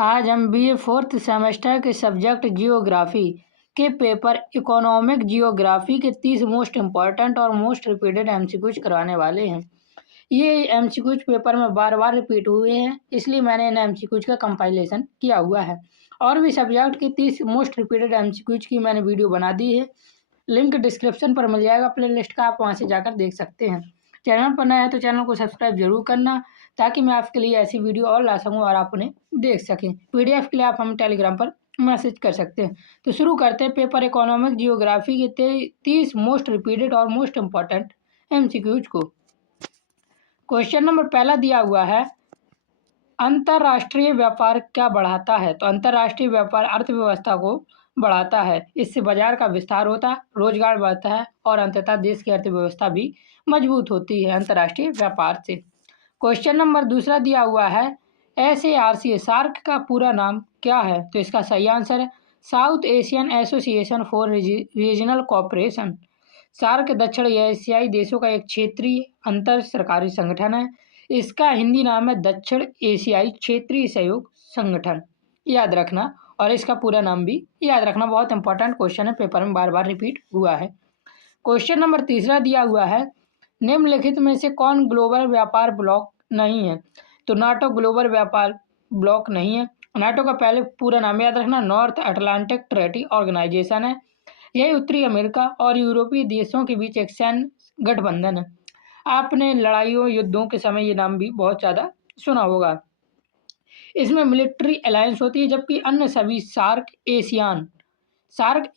आज हम BA fourth semester के सब्जेक्ट जियोग्राफी के पेपर इकोनॉमिक जियोग्राफी के 30 मोस्ट इम्पॉर्टेंट और मोस्ट रिपीटेड एमसीक्यूज करवाने वाले हैं। ये एमसीक्यूज पेपर में बार बार रिपीट हुए हैं, इसलिए मैंने इन एमसीक्यूज का कंपाइलेशन किया हुआ है। और भी सब्जेक्ट के 30 मोस्ट रिपीटेड एमसीक्यूज की मैंने वीडियो बना दी है, लिंक डिस्क्रिप्शन पर मिल जाएगा प्ले लिस्ट का, आप वहाँ से जाकर देख सकते हैं। चैनल पर नया है तो चैनल को सब्सक्राइब जरूर करना, ताकि मैं आपके लिए ऐसी वीडियो और ला सकूँ और आप उन्हें देख सकें। पीडीएफ के लिए आप हमें टेलीग्राम पर मैसेज कर सकते हैं। तो शुरू करते हैं पेपर इकोनॉमिक जियोग्राफी के 30 मोस्ट रिपीटेड और मोस्ट इम्पॉर्टेंट एमसीक्यूज को। क्वेश्चन नंबर पहला दिया हुआ है, अंतर्राष्ट्रीय व्यापार क्या बढ़ाता है? तो अंतर्राष्ट्रीय व्यापार अर्थव्यवस्था को बढ़ाता है, इससे बाजार का विस्तार होता है, रोजगार बढ़ता है और अंततः देश की अर्थव्यवस्था भी मजबूत होती है अंतर्राष्ट्रीय व्यापार से। क्वेश्चन नंबर दूसरा दिया हुआ है, SARC सार्क का पूरा नाम क्या है? तो इसका सही आंसर है South Asian Association for Regional Cooperation. SAARC दक्षिण एशियाई देशों का एक क्षेत्रीय अंतर सरकारी संगठन है। इसका हिंदी नाम है दक्षिण एशियाई क्षेत्रीय सहयोग संगठन, याद रखना। और इसका पूरा नाम भी याद रखना, बहुत इंपॉर्टेंट क्वेश्चन है, पेपर में बार बार रिपीट हुआ है। क्वेश्चन नंबर तीसरा दिया हुआ है, निम्नलिखित में से कौन ग्लोबल व्यापार ब्लॉक नहीं है? तो नाटो ग्लोबल व्यापार ब्लॉक नहीं है। नाटो का पहले पूरा नाम याद रखना, नॉर्थ अटलांटिक ट्रेटी ऑर्गेनाइजेशन है। यह उत्तरी अमेरिका और यूरोपीय देशों के बीच एक सैन्य गठबंधन है। आपने लड़ाइयों युद्धों के समय ये नाम भी बहुत ज़्यादा सुना होगा। इसमें मिलिट्री अलायंस होती है, जबकि अन्य सभी सार्क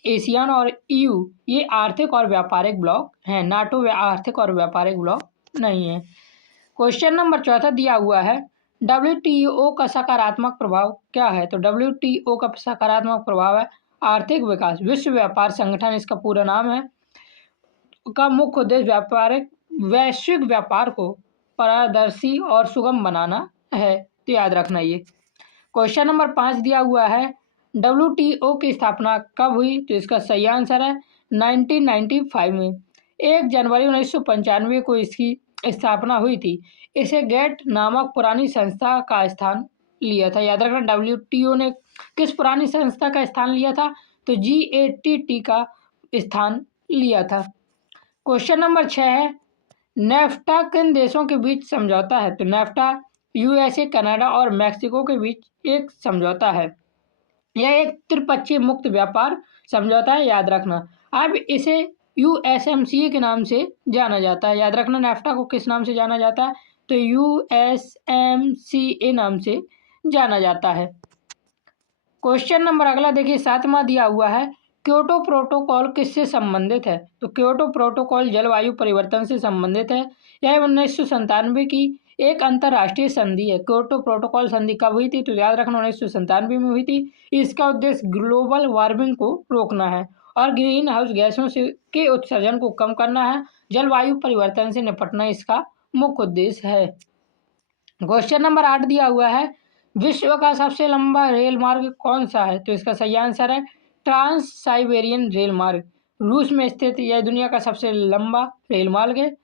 एशियान और EU ये आर्थिक और व्यापारिक ब्लॉक हैं। नाटो आर्थिक और व्यापारिक ब्लॉक नहीं है। क्वेश्चन नंबर चौथा दिया हुआ है, WTO का सकारात्मक प्रभाव क्या है? तो WTO का सकारात्मक प्रभाव है आर्थिक विकास। विश्व व्यापार संगठन इसका पूरा नाम है, का मुख्य उद्देश्य वैश्विक व्यापार को पारदर्शी और सुगम बनाना है, तो याद रखना ये। क्वेश्चन नंबर 5 दिया हुआ है, WTO की स्थापना कब हुई? तो इसका सही आंसर है 1995 में। 1 जनवरी 1995 को इसकी स्थापना हुई थी। इसे गेट नामक पुरानी संस्था का स्थान लिया था, याद रखना। WTO ने किस पुरानी संस्था का स्थान लिया था? तो GATT का स्थान लिया था। क्वेश्चन नंबर 6 है, नेफ्टा किन देशों के बीच समझौता है? तो नेफ्टा USA, कनाडा और मैक्सिको के बीच एक समझौता है। यह एक त्रिपक्षीय मुक्त व्यापार समझौता है, याद रखना। अब इसे USMCA के नाम से जाना जाता है, याद रखना। नेफ्टा को किस नाम से जाना जाता है? तो USMCA नाम से जाना जाता है। क्वेश्चन नंबर अगला देखिए, 7वां दिया हुआ है, क्योटो प्रोटोकॉल किससे संबंधित है? तो क्योटो प्रोटोकॉल जलवायु परिवर्तन से संबंधित है। यह 1997 की एक अंतर्राष्ट्रीय संधि है। क्योटो प्रोटोकॉल संधि कब हुई थी? तो याद रखना 1997 में हुई थी। इसका उद्देश्य ग्लोबल वार्मिंग को रोकना है और ग्रीन हाउस गैसों से के उत्सर्जन को कम करना है। जलवायु परिवर्तन से निपटना इसका मुख्य उद्देश्य है। क्वेश्चन नंबर 8 दिया हुआ है, विश्व का सबसे लंबा रेल मार्ग कौन सा है? तो इसका सही आंसर है ट्रांस साइबेरियन रेल मार्ग। रूस में स्थित यह दुनिया का सबसे लंबा रेल मार्ग है,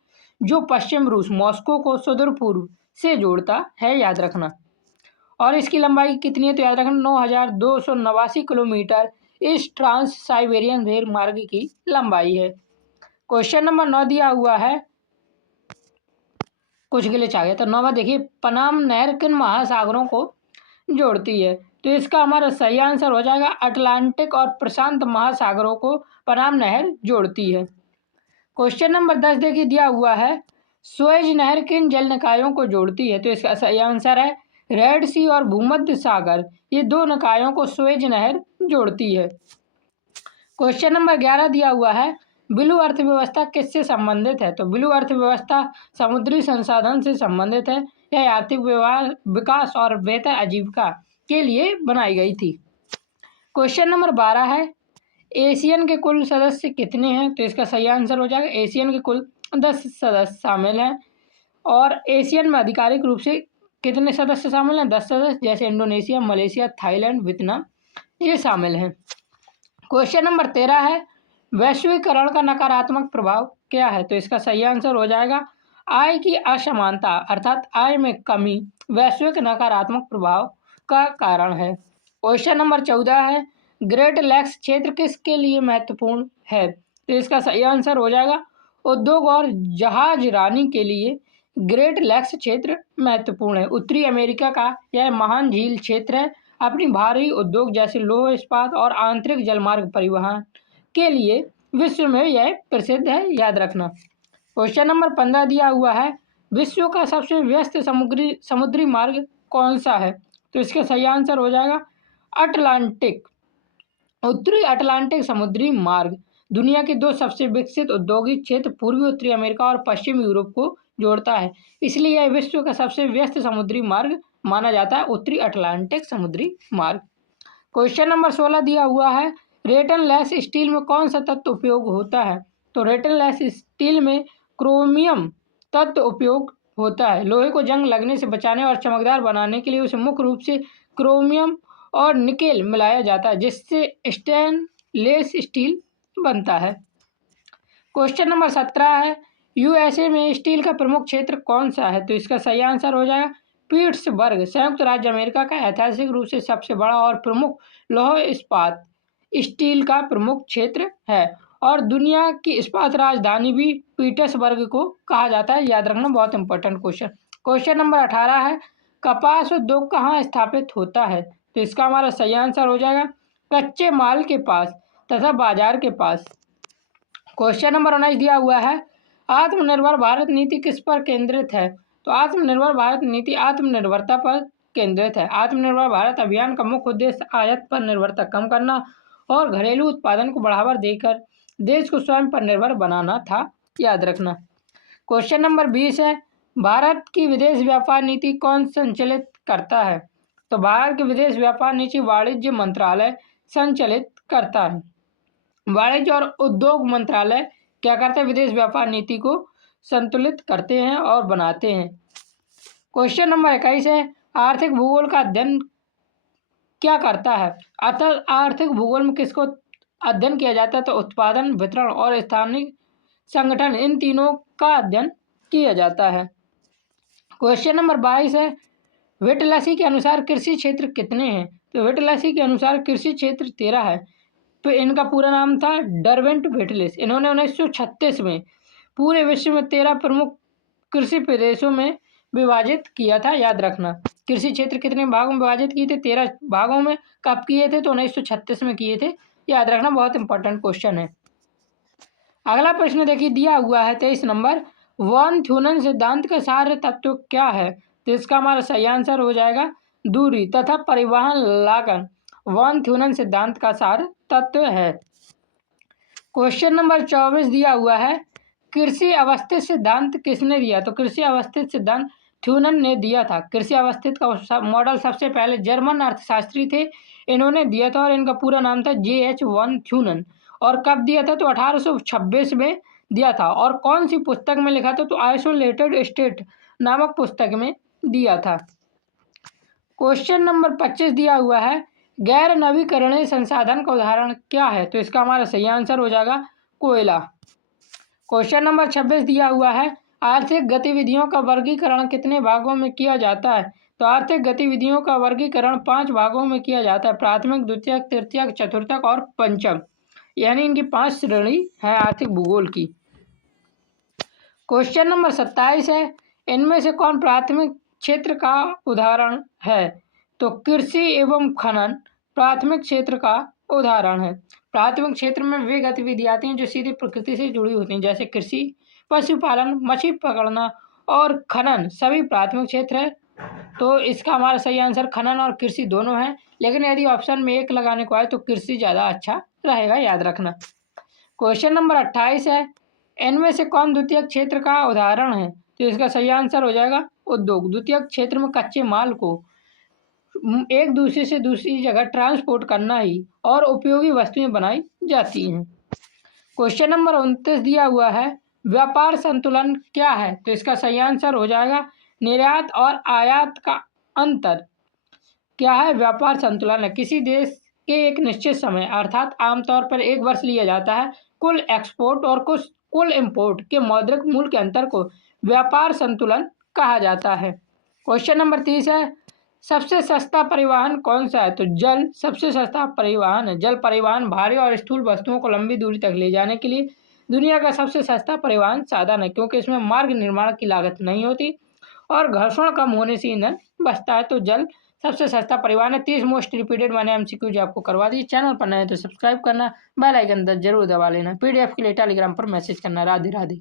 जो पश्चिम रूस मॉस्को को सुदूर पूर्व से जोड़ता है, याद रखना। और इसकी लंबाई कितनी है? तो याद रखना 9289 किलोमीटर इस ट्रांस साइबेरियन रेल मार्ग की लंबाई है। क्वेश्चन नंबर 9 दिया हुआ है, कुछ ग्लिच आ गया। तो 9वां देखिए, पनाम नहर किन महासागरों को जोड़ती है? तो इसका हमारा सही आंसर हो जाएगा अटलांटिक और प्रशांत महासागरों को पनाम नहर जोड़ती है। क्वेश्चन नंबर 10 देखिए, दिया हुआ है, सुएज नहर किन जल निकायों को जोड़ती है? तो इसका सही आंसर है रेड सी और भूमध्य सागर, ये दो निकायों को सुएज नहर जोड़ती है। क्वेश्चन नंबर 11 दिया हुआ है, ब्लू अर्थव्यवस्था किससे संबंधित है? तो ब्लू अर्थव्यवस्था समुद्री संसाधन से संबंधित है। यह आर्थिक विकास और बेहतर आजीविका के लिए बनाई गई थी। क्वेश्चन नंबर 12 है, एशियन के कुल सदस्य कितने हैं? तो इसका सही आंसर हो जाएगा एशियन के कुल 10 सदस्य शामिल हैं। और एशियन में आधिकारिक रूप से कितने सदस्य शामिल हैं? 10 सदस्य, जैसे इंडोनेशिया, मलेशिया, थाईलैंड, वियतनाम ये शामिल हैं। क्वेश्चन नंबर 13 है, वैश्वीकरण का नकारात्मक प्रभाव क्या है? तो इसका सही आंसर हो जाएगा आय की असमानता, अर्थात आय में कमी वैश्विक नकारात्मक प्रभाव का कारण है। क्वेश्चन नंबर 14 है, ग्रेट लैक्स क्षेत्र किसके लिए महत्वपूर्ण है? तो इसका सही आंसर हो जाएगा उद्योग और जहाज रानी के लिए ग्रेट लैक्स क्षेत्र महत्वपूर्ण है। उत्तरी अमेरिका का यह महान झील क्षेत्र है अपनी भारी उद्योग जैसे लौह इस्पात और आंतरिक जलमार्ग परिवहन के लिए विश्व में यह प्रसिद्ध है, याद रखना। क्वेश्चन नंबर 15 दिया हुआ है, विश्व का सबसे व्यस्त समुद्री मार्ग कौन सा है? तो इसका सही आंसर हो जाएगा अटलांटिक, उत्तरी अटलांटिक समुद्री मार्ग दुनिया के दो सबसे विकसित औद्योगिक क्षेत्र पूर्वी उत्तरी अमेरिका और पश्चिमी यूरोप को जोड़ता है, इसलिए यह विश्व का सबसे व्यस्त समुद्री मार्ग माना जाता है, उत्तरी अटलांटिक समुद्री मार्ग। क्वेश्चन नंबर 16 दिया हुआ है, रेटनलेस स्टील में कौन सा तत्व उपयोग होता है? तो रेटनलेस स्टील में क्रोमियम तत्व उपयोग होता है। लोहे को जंग लगने से बचाने और चमकदार बनाने के लिए उसे मुख्य रूप से क्रोमियम और निकेल मिलाया जाता है, जिससे स्टेनलेस स्टील बनता है। क्वेश्चन नंबर 17 है, यूएसए में स्टील का प्रमुख क्षेत्र कौन सा है? तो इसका सही आंसर हो जाएगा पिट्सबर्ग। संयुक्त राज्य अमेरिका का ऐतिहासिक रूप से सबसे बड़ा और प्रमुख लौह इस्पात स्टील का प्रमुख क्षेत्र है और दुनिया की इस्पात राजधानी भी पीटर्सबर्ग को कहा जाता है, याद रखना, बहुत इंपॉर्टेंट क्वेश्चन। क्वेश्चन नंबर 18 है, कपास उद्योग कहाँ स्थापित होता है? तो इसका हमारा सही आंसर हो जाएगा कच्चे माल के पास तथा बाजार के पास। क्वेश्चन नंबर 19 दिया हुआ है, आत्मनिर्भर भारत नीति किस पर केंद्रित है? तो आत्मनिर्भर भारत नीति आत्मनिर्भरता पर केंद्रित है। आत्मनिर्भर भारत अभियान का मुख्य उद्देश्य आयात पर निर्भरता कम करना और घरेलू उत्पादन को बढ़ावा देकर देश को स्वयं पर निर्भर बनाना था, याद रखना। क्वेश्चन नंबर 20 है, भारत की विदेश व्यापार नीति कौन संचालित करता है? तो भारत की विदेश व्यापार नीति वाणिज्य मंत्रालय संचालित करता है। वाणिज्य और उद्योग मंत्रालय क्या करते हैं? विदेश व्यापार नीति को संतुलित करते हैं और बनाते हैं। क्वेश्चन नंबर 21 है, आर्थिक भूगोल का अध्ययन क्या करता है? अतः आर्थिक भूगोल में किसको अध्ययन किया जाता है? तो उत्पादन, वितरण और स्थानीय संगठन, इन तीनों का अध्ययन किया जाता है। क्वेश्चन नंबर 22 है, विटलसी के अनुसार कृषि क्षेत्र कितने हैं? तो विटलसी के अनुसार कृषि क्षेत्र 13 है। तो इनका पूरा नाम था डरवेंट विटलिस। इन्होंने 1936 में पूरे विश्व में 13 प्रमुख कृषि प्रदेशों में विभाजित किया था, याद रखना। कृषि क्षेत्र कितने भागों में विभाजित किए थे? 13 भागों में। कब किए थे? तो 1936 में किए थे, याद रखना, बहुत इंपॉर्टेंट क्वेश्चन है। अगला प्रश्न देखिए, दिया हुआ है 23 नंबर, वॉन थ्यूनन सिद्धांत का सार तत्व क्या है? तो इसका हमारा सही आंसर हो जाएगा दूरी तथा परिवहन लागत वॉन थ्यूनन सिद्धांत का सार तत्व है। क्वेश्चन नंबर 24 दिया हुआ है, कृषि अवस्थित सिद्धांत किसने दिया? तो कृषि अवस्थित सिद्धांत थ्यूनन ने दिया था। कृषि अवस्थित का मॉडल सबसे पहले जर्मन अर्थशास्त्री थे, इन्होंने दिया था और इनका पूरा नाम था J.H. वॉन थ्यूनन। और कब दिया था? तो 1826 में दिया था। और कौन सी पुस्तक में लिखा था? तो आइसोलेटेड स्टेट नामक पुस्तक में दिया था। क्वेश्चन नंबर 25 दिया हुआ है, गैर नवीकरणीय संसाधन का उदाहरण क्या है? तो इसका हमारा सही आंसर हो जाएगा कोयला। क्वेश्चन नंबर 26 दिया हुआ है, आर्थिक गतिविधियों का वर्गीकरण कितने भागों में किया जाता है? तो आर्थिक गतिविधियों का वर्गीकरण 5 भागों में किया जाता है, प्राथमिक, द्वितीयक, तृतीयक, चतुर्थक और पंचम, यानी इनकी 5 श्रेणी है आर्थिक भूगोल की। क्वेश्चन नंबर 27 है, इनमें से कौन प्राथमिक क्षेत्र का उदाहरण है? तो कृषि एवं खनन प्राथमिक क्षेत्र का उदाहरण है। प्राथमिक क्षेत्र में वे गतिविधियां आती हैं जो सीधे प्रकृति से जुड़ी होती हैं, जैसे कृषि, पशुपालन, मछली पकड़ना और खनन सभी प्राथमिक क्षेत्र है। तो इसका हमारा सही आंसर खनन और कृषि दोनों है, लेकिन यदि ऑप्शन में एक लगाने को आए तो कृषि ज़्यादा अच्छा रहेगा, याद रखना। क्वेश्चन नंबर 28 है, इनमें से कौन द्वितीयक क्षेत्र का उदाहरण है? तो इसका सही आंसर हो जाएगा उद्योग। द्वितीयक क्षेत्र में कच्चे माल को एक दूसरे से दूसरी जगह ट्रांसपोर्ट करना ही और उपयोगी वस्तुएं बनाई जाती हैं। क्वेश्चन नंबर 29 दिया हुआ है, व्यापार संतुलन क्या है? तो इसका सही आंसर हो जाएगा निर्यात और आयात का अंतर क्या है? व्यापार संतुलन है किसी देश के एक निश्चित समय अर्थात आमतौर पर 1 वर्ष लिया जाता है कुल एक्सपोर्ट और कुल इंपोर्ट के मौद्रिक मूल्य के अंतर को व्यापार संतुलन कहा जाता है। क्वेश्चन नंबर 30 है, सबसे सस्ता परिवहन कौन सा है? तो जल सबसे सस्ता परिवहन है। जल परिवहन भारी और स्थूल वस्तुओं को लंबी दूरी तक ले जाने के लिए दुनिया का सबसे सस्ता परिवहन साधन है, क्योंकि इसमें मार्ग निर्माण की लागत नहीं होती और घर्षण कम होने से ईंधन बचता है। तो जल सबसे सस्ता परिवहन है। 30 मोस्ट रिपीटेड मैंने एमसीक्यूज आपको करवा दी। चैनल पर नए तो सब्सक्राइब करना, बेल आइकन जरूर दबा लेना। पीडीएफ के लिए टेलीग्राम पर मैसेज करना। राधे राधे।